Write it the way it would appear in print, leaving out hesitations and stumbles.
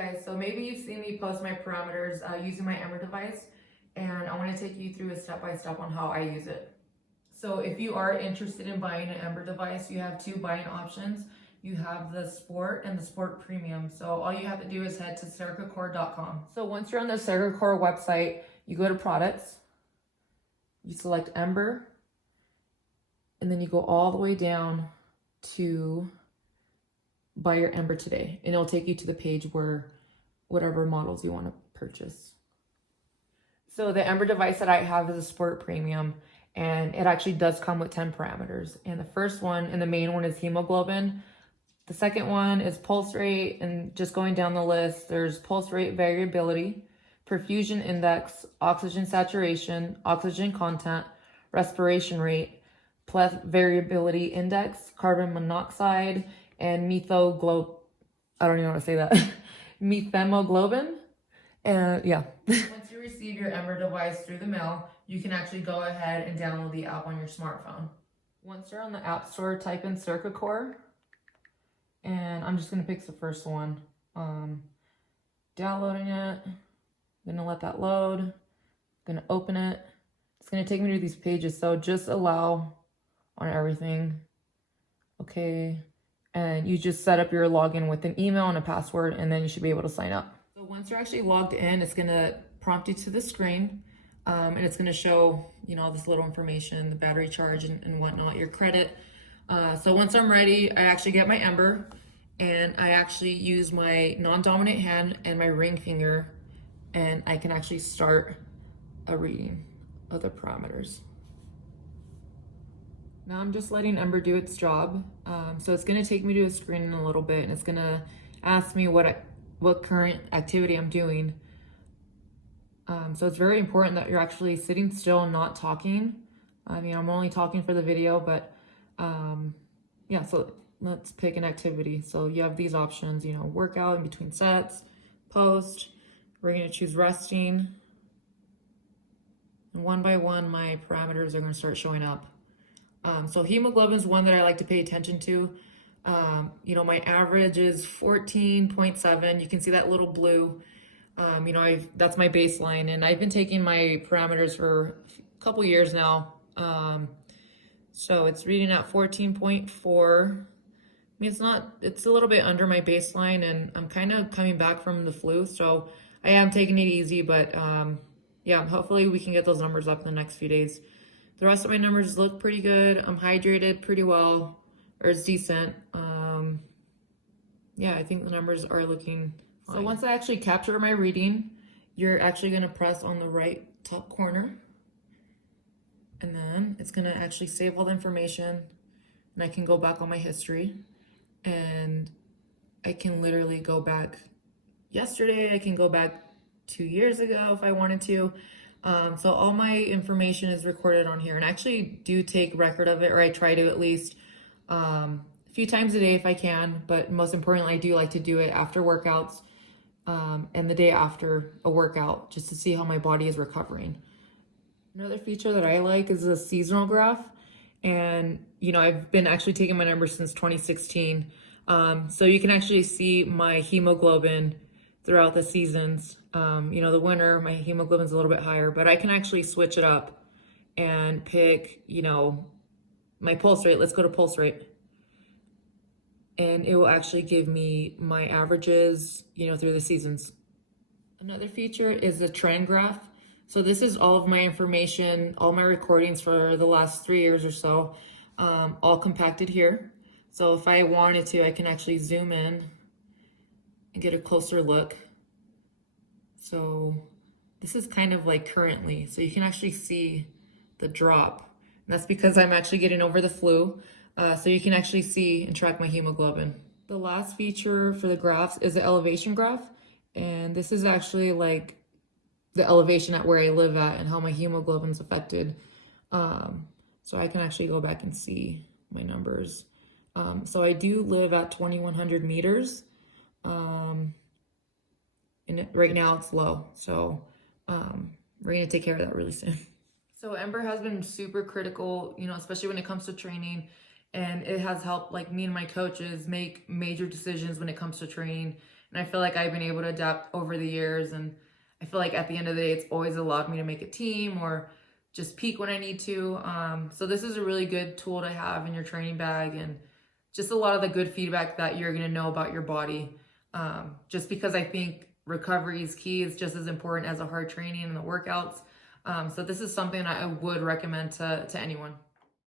guys, so maybe you've seen me post my parameters using my Ember device, and I want to take you through a step-by-step on how I use it. So if you are interested in buying an Ember device, you have two buying options. You have the Sport and the Sport Premium. So all you have to do is head to Cercacor.com. So once you're on the Cercacor website, you go to products, you select Ember, and then you go all the way down to buy your Ember today, and it'll take you to the page where whatever models you want to purchase. So the Ember device that I have is a Sport Premium, and it actually does come with 10 parameters. And the first one and the main one is hemoglobin. The second one is pulse rate, and just going down the list, there's pulse rate variability, perfusion index, oxygen saturation, oxygen content, respiration rate, pleth variability index, carbon monoxide, and I don't even know how to say that, methemoglobin. And yeah. Once you receive your Ember device through the mail, you can actually go ahead and download the app on your smartphone. Once you're on the App Store, type in Cercacor, and I'm just gonna pick the first one. Downloading it, gonna let that load, gonna open it. It's gonna take me to these pages, so just allow on everything. Okay. And you just set up your login with an email and a password, and then you should be able to sign up. So once you're actually logged in, it's gonna prompt you to the screen, and it's gonna show, all this little information, the battery charge and whatnot, your credit. So once I'm ready, I actually get my Ember, and I actually use my non-dominant hand and my ring finger, and I can actually start a reading of the parameters. Now I'm just letting Ember do its job. So it's gonna take me to a screen in a little bit, and it's gonna ask me what current activity I'm doing. So it's very important that you're actually sitting still and not talking. I mean, I'm only talking for the video, but yeah, so let's pick an activity. So you have these options, workout in between sets, post. We're gonna choose resting. And one by one, my parameters are gonna start showing up. So hemoglobin is one that I like to pay attention to. My average is 14.7. You can see that little blue. That's my baseline, and I've been taking my parameters for a couple years now. So it's reading at 14.4. I mean, it's a little bit under my baseline, and I'm kind of coming back from the flu, so I am taking it easy, but yeah, hopefully we can get those numbers up in the next few days. The rest of my numbers look pretty good. I'm hydrated pretty well, or it's decent. Yeah, I think the numbers are looking fine. So once I actually capture my reading, you're actually gonna press on the right top corner, and then it's gonna actually save all the information, and I can go back on my history, and I can literally go back yesterday. I can go back 2 years ago if I wanted to. So all my information is recorded on here, and I actually do take record of it, or I try to at least, a few times a day if I can, but most importantly, I do like to do it after workouts, and the day after a workout, just to see how my body is recovering. Another feature that I like is a seasonal graph, and I've been actually taking my numbers since 2016, so you can actually see my hemoglobin throughout the seasons. The winter, my hemoglobin's a little bit higher, but I can actually switch it up and pick, my pulse rate. Let's go to pulse rate. And it will actually give me my averages, through the seasons. Another feature is the trend graph. So this is all of my information, all my recordings for the last 3 years or so, all compacted here. So if I wanted to, I can actually zoom in and get a closer look. So this is kind of like currently, so you can actually see the drop. And that's because I'm actually getting over the flu. So you can actually see and track my hemoglobin. The last feature for the graphs is the elevation graph. And this is actually like the elevation at where I live at and how my hemoglobin's affected. So I can actually go back and see my numbers. So I do live at 2,100 meters. And right now it's low. So we're gonna take care of that really soon. So Ember has been super critical, especially when it comes to training. And it has helped like me and my coaches make major decisions when it comes to training And I feel like I've been able to adapt over the years. And I feel like at the end of the day, it's always allowed me to make a team or just peak when I need to. So this is a really good tool to have in your training bag, and just a lot of the good feedback that you're going to know about your body. Just because I think recovery is key. It's just as important as a hard training and the workouts. So this is something I would recommend to anyone.